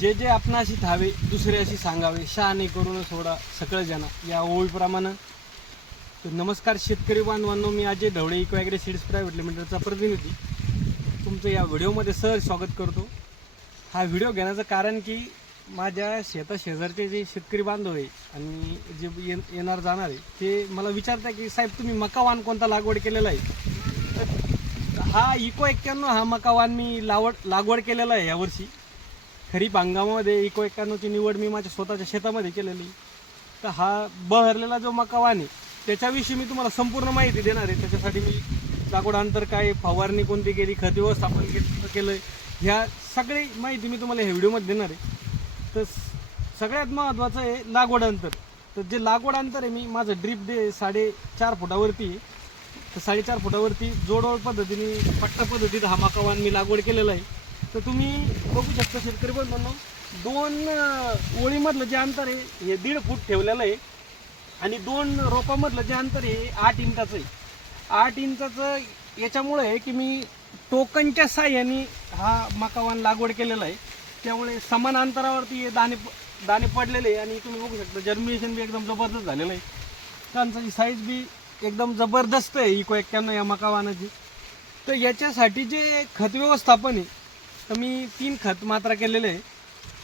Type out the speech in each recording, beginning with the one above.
जे जे आपणाशी थावे दुसऱ्याशी सांगावे, शहाणे करून सोडा सकळ जना, या ओळीप्रमाणे. तर नमस्कार शेतकरी बांधवांनो, मी Ajay Dhawale, eco agri seeds private लिमिटेडचा प्रतिनिधी तुमचं या व्हिडिओमध्ये सहज स्वागत करतो. हा व्हिडिओ घेण्याचं कारण की माझ्या शेजारचे जे शेतकरी बांधव आहे आणि जे येणार जाणार आहे ते मला विचारतात की साहेब तुम्ही मका वाण कोणता लागवड केलेला आहे. तर हा इको 91 हा मका वाण मी लागवड केलेला आहे यावर्षी. खरीप हंगामामध्ये इको 91ची निवड मी माझ्या स्वतःच्या शेतामध्ये केलेली. तर हा बहरलेला जो मका वाण आहे त्याच्याविषयी मी तुम्हाला संपूर्ण माहिती देणार आहे. त्याच्यासाठी मी लागवड अंतर काय, फवारणी कोणती केली, खत व्यवस्थापन केलं, ह्या सगळी माहिती मी तुम्हाला ह्या व्हिडिओमध्ये देणार आहे. तर सगळ्यात महत्त्वाचं आहे लागवड अंतर. तर जे लागवड अंतर आहे मी माझं ड्रीप 4.5 फुटावरती आहे. तर 4.5 फुटावरती जोडोळ पद्धतीने पट्टा पद्धतीत हा मका वाण मी लागवड केलेला आहे. तर तुम्ही बघू शकता शेतकरी बंधूंनो, 2 ओळीमधलं जे अंतर आहे हे 1.5 फूट ठेवलेलं आहे आणि 2 रोपामधलं जे अंतर आहे 8 इंचाचं आहे. 8 इंचाचं याच्यामुळे आहे की मी टोकनच्या साह्याने हा मका वाण लागवड केलेला आहे. त्यामुळे समान अंतरावरती दाणे पडलेले आहे आणि तुम्ही बघू शकता जर्मिनेशन बी एकदम जबरदस्त झालेलं आहे. त्यांची साईज बी एकदम जबरदस्त आहे इको 91 या मका वाणाची. तर याच्यासाठी जे खत व्यवस्थापन आहे तर मी 3 खत मात्रा केलेले आहे.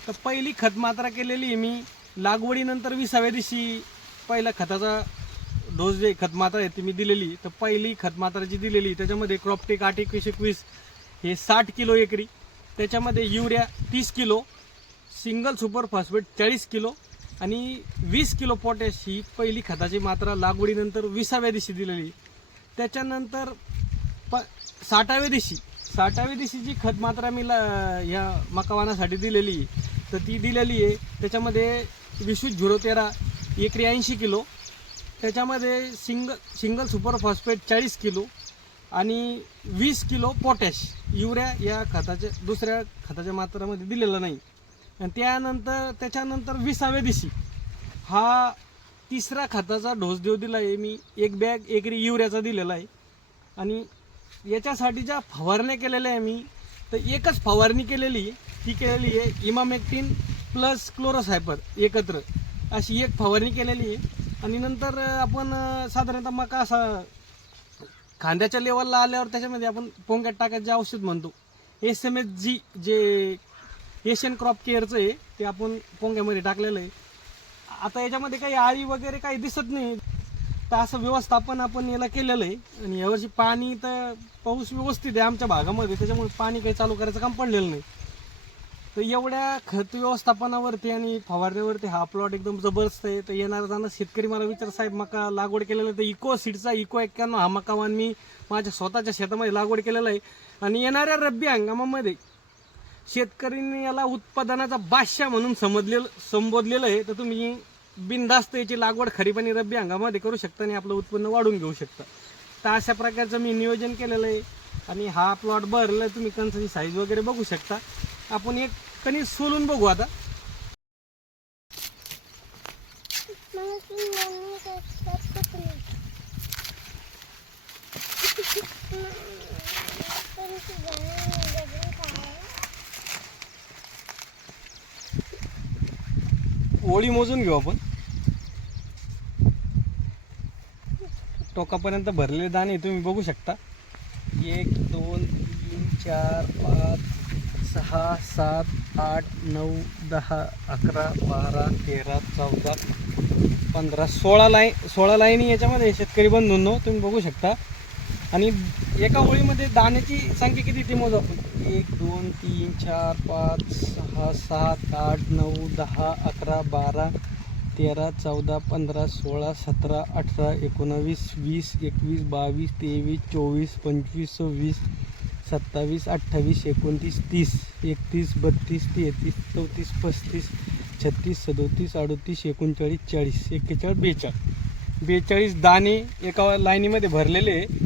तर पहिली खत मात्रा केलेली आहे मी लागवडीनंतर 20व्या दिवशी पहिला खताचा डोस जे खत मात्रा आहे ती मी दिलेली. तर पहिली खत मात्रा जी दिलेली त्याच्यामध्ये क्रॉपटेक 82121 हे 60 किलो एकरी, त्याच्यामध्ये urea 30 kilo, single super phosphate 40 kilo आणि 20 किलो पोटॅश ही पहिली खताची मात्रा लागवडीनंतर 20व्या दिवशी दिलेली. त्याच्यानंतर 60व्या दिवशी जी खत मात्रा मी ह्या मकावानासाठी दिलेली तर ती दिलेली आहे. त्याच्यामध्ये 20-013 एकरी 80 किलो, त्याच्यामध्ये सिंगल सुपर फॉस्फेट 40 किलो आणि 20 किलो पोटॅश युरिया या खताच्या दुसऱ्या खताच्या मात्रामध्ये दिलेलं नाही. आणि त्याच्यानंतर 20व्या दिवशी हा तिसरा खताचा डोस दिला आहे मी. 1 बॅग एकरी युरियाचा दिलेला आहे. आणि याच्यासाठी ज्या फवारण्या केलेल्या आहे मी तर एकच फवारणी केलेली ती केलेली आहे इमामेक्टिन प्लस क्लोरोसायपर एकत्र अशी एक फवारणी केलेली आहे. आणि नंतर आपण साधारणतः मका असा खांद्याच्या लेवलला आल्यावर त्याच्यामध्ये आपण पोंग्यात टाकायचं जे औषध म्हणतो SMSG जे एशियन क्रॉप केअरचं आहे ते आपण पोंग्यामध्ये टाकलेलं आहे. आता याच्यामध्ये काही आळी वगैरे काही दिसत नाही. तर असं व्यवस्थापन आपण याला केलेलं आहे. आणि यावर्षी पाणी तर पाऊस व्यवस्थित आहे आमच्या भागामध्ये, त्याच्यामुळे पाणी काही चालू करायचं काम पडलेलं नाही. तर एवढ्या खत व्यवस्थापनावरती आणि फवारण्यावरती हा प्लॉट एकदम जबरदस्त आहे. तर येणार जाणार शेतकरी मला विचार साहेब मका लागवड केलेलं आहे तर इको सीडचा इको 91 हा मका वाण मी माझ्या स्वतःच्या शेतामध्ये लागवड केलेला आहे. आणि येणाऱ्या रब्बी हंगामामध्ये शेतकऱ्यांनी याला उत्पादनाचा बादशाह म्हणून संबोधलेलं आहे. तर तुम्ही बिनधास्त याची लागवड खरीप आणि रब्बी हंगामामध्ये करू शकता आणि आपलं उत्पन्न वाढवून घेऊ शकता. तर अशा प्रकारचं मी नियोजन केलेलं आहे. आणि हा प्लॉट भरला तुम्ही कणसाची साईज वगैरे बघू शकता. आपण एक कणीस सोलून बघू आता. ओळी मोजून घेऊ आपण. टोकापर्यंत भरलेले दाणे तुम्ही बघू शकता. 1 2 3 4 5 6 7 8 9 10 11 12 13 14 15 16 लाईनी याच्यामध्ये शेतकरी बंधूंनो तुम्ही बघू शकता. आणि एका ओळीमध्ये दाण्याची संख्या किती ती मोजू आपण. 1 2 3 4 5 6 7 8 9 10 11 12 13 14 15 16 17 18 19 20 21 22 23 24 25 26 27 28 29 30 31 32 33 34 35 36 37 38 39 40 41 42 दाणे एका लाईनीमध्ये भरलेले.